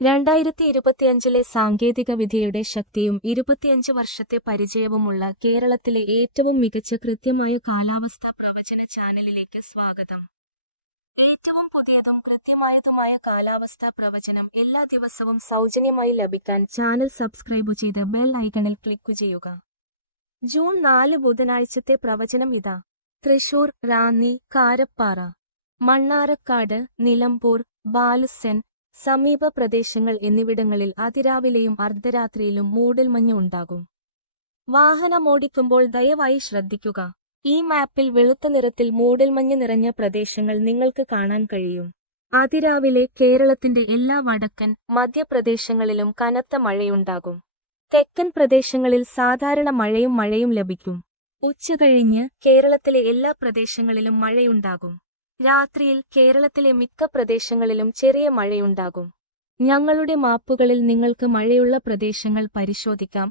2025 സാങ്കേതികവിദ്യയുടെ ശക്തിയും 25 വർഷത്തെ പരിചയവുമുള്ള കേരളത്തിലെ ഏറ്റവും മികച്ച കൃത്യമായ കാലാവസ്ഥാ പ്രവചന ചാനലിലേക്ക് സ്വാഗതം. ഏറ്റവും പുതിയതും കൃത്യമായതുമായ കാലാവസ്ഥാ പ്രവചനം എല്ലാ ദിവസവും സൗജന്യമായി ലഭിക്കാൻ ചാനൽ സബ്സ്ക്രൈബ് ചെയ്ത് ബെൽ ഐക്കണിൽ ക്ലിക്ക് ചെയ്യുക. ജൂൺ 4 ബുധനാഴ്ചത്തെ പ്രവചനം ഇതാ. തൃശൂർ, റാന്നി, കാരപ്പാറ, മണ്ണാറക്കാട്, നിലമ്പൂർ, ബാലുസ്സൻ, സമീപ പ്രദേശങ്ങൾ എന്നിവിടങ്ങളിൽ അതിരാവിലെയും അർദ്ധരാത്രിയിലും മൂടൽമഞ്ഞ് ഉണ്ടാകും. വാഹനമോടിക്കുമ്പോൾ ദയവായി ശ്രദ്ധിക്കുക. ഈ മാപ്പിൽ വെളുത്ത നിറത്തിൽ മൂടൽമഞ്ഞ് നിറഞ്ഞ പ്രദേശങ്ങൾ നിങ്ങൾക്ക് കാണാൻ കഴിയും. അതിരാവിലെ കേരളത്തിന്റെ എല്ലാ വടക്കൻ, മധ്യപ്രദേശങ്ങളിലും കനത്ത മഴയുണ്ടാകും. തെക്കൻ പ്രദേശങ്ങളിൽ സാധാരണ മഴയും ലഭിക്കും. ഉച്ചകഴിഞ്ഞ് കേരളത്തിലെ എല്ലാ പ്രദേശങ്ങളിലും മഴയുണ്ടാകും. രാത്രിയിൽ കേരളത്തിലെ മിക്ക പ്രദേശങ്ങളിലും ചെറിയ മഴയുണ്ടാകും. ഞങ്ങളുടെ മാപ്പുകളിൽ നിങ്ങൾക്ക് മഴയുള്ള പ്രദേശങ്ങൾ പരിശോധിക്കാം.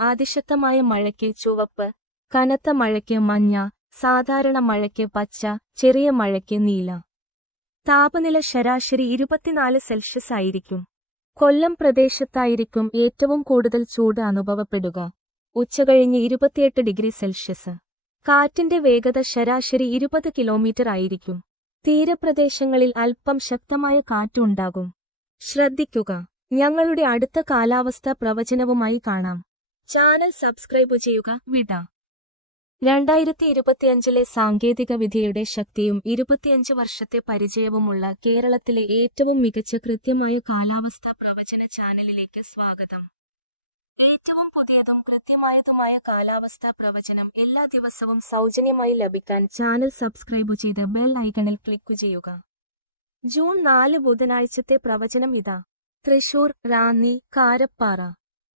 അതിശക്തമായ മഴയ്ക്ക് ചുവപ്പ്, കനത്ത മഴയ്ക്ക് മഞ്ഞ, സാധാരണ മഴയ്ക്ക് പച്ച, ചെറിയ മഴയ്ക്ക് നീല. താപനില ശരാശരി 24 സെൽഷ്യസ് ആയിരിക്കും. കൊല്ലം പ്രദേശത്തായിരിക്കും ഏറ്റവും കൂടുതൽ ചൂട് അനുഭവപ്പെടുക. ഉച്ചകഴിഞ്ഞ് 28 ഡിഗ്രി സെൽഷ്യസ്. കാറ്റിന്റെ വേഗത ശരാശരി 20 കിലോമീറ്റർ ആയിരിക്കും. തീരപ്രദേശങ്ങളിൽ അല്പം ശക്തമായ കാറ്റുണ്ടാകും. ശ്രദ്ധിക്കുക. ഞങ്ങളുടെ അടുത്ത കാലാവസ്ഥാ പ്രവചനവുമായി കാണാം. ചാനൽ സബ്സ്ക്രൈബ് ചെയ്യുക. വിട. 2025 സാങ്കേതികവിദ്യയുടെ ശക്തിയും 25 വർഷത്തെ പരിചയവുമുള്ള കേരളത്തിലെ ഏറ്റവും മികച്ച കൃത്യമായ കാലാവസ്ഥാ പ്രവചന ചാനലിലേക്ക് സ്വാഗതം. ഏറ്റവും പുതിയതും കൃത്യമായതുമായ കാലാവസ്ഥാ പ്രവചനം എല്ലാ ദിവസവും സൗജന്യമായി ലഭിക്കാൻ ചാനൽ സബ്സ്ക്രൈബ് ചെയ്ത് ബെൽ ഐക്കണിൽ ക്ലിക്ക് ചെയ്യുക. ജൂൺ 4 ബുധനാഴ്ചത്തെ പ്രവചനം ഇതാ. തൃശൂർ, റാന്നി, കാരപ്പാറ,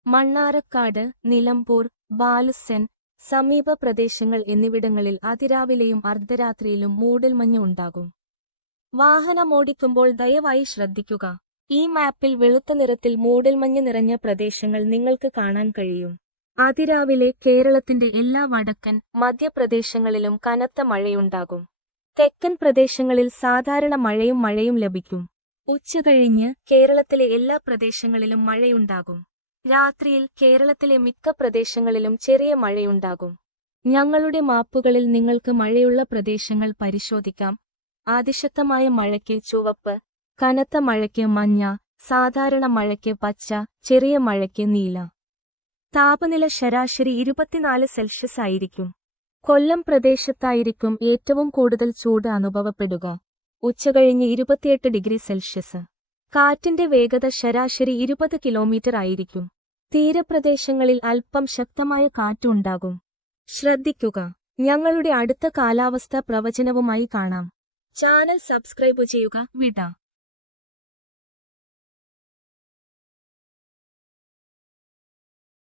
മണ്ണാറക്കാട്, നിലമ്പൂർ, ബാലുസ്സൻ, സമീപ പ്രദേശങ്ങൾ എന്നിവിടങ്ങളിൽ അതിരാവിലെയും അർദ്ധരാത്രിയിലും മൂടൽമഞ്ഞ് ഉണ്ടാകും. വാഹനമോടിക്കുമ്പോൾ ദയവായി ശ്രദ്ധിക്കുക. ഈ മാപ്പിൽ വെളുത്ത നിറത്തിൽ മൂടൽമഞ്ഞ് നിറഞ്ഞ പ്രദേശങ്ങൾ നിങ്ങൾക്ക് കാണാൻ കഴിയും. അതിരാവിലെ കേരളത്തിന്റെ എല്ലാ വടക്കൻ, മധ്യപ്രദേശങ്ങളിലും കനത്ത മഴയുണ്ടാകും. തെക്കൻ പ്രദേശങ്ങളിൽ സാധാരണ മഴയും ലഭിക്കും. ഉച്ചകഴിഞ്ഞ് കേരളത്തിലെ എല്ലാ പ്രദേശങ്ങളിലും മഴയുണ്ടാകും. രാത്രിയിൽ കേരളത്തിലെ മിക്ക പ്രദേശങ്ങളിലും ചെറിയ മഴയുണ്ടാകും. ഞങ്ങളുടെ മാപ്പുകളിൽ നിങ്ങൾക്ക് മഴയുള്ള പ്രദേശങ്ങൾ പരിശോധിക്കാം. അതിശക്തമായ മഴയ്ക്ക് ചുവപ്പ്, കനത്ത മഴയ്ക്ക് മഞ്ഞ, സാധാരണ മഴയ്ക്ക് പച്ച, ചെറിയ മഴയ്ക്ക് നീല. താപനില ശരാശരി 24 സെൽഷ്യസ് ആയിരിക്കും. കൊല്ലം പ്രദേശത്തായിരിക്കും ഏറ്റവും കൂടുതൽ ചൂട് അനുഭവപ്പെടുക. ഉച്ചകഴിഞ്ഞ് 28 ഡിഗ്രി സെൽഷ്യസ്. കാറ്റിന്റെ വേഗത ശരാശരി 20 കിലോമീറ്റർ ആയിരിക്കും. തീരപ്രദേശങ്ങളിൽ അല്പം ശക്തമായ കാറ്റുണ്ടാകും. ശ്രദ്ധിക്കുക. ഞങ്ങളുടെ അടുത്ത കാലാവസ്ഥാ പ്രവചനവുമായി കാണാം. ചാനൽ സബ്സ്ക്രൈബ് ചെയ്യുക. വിട.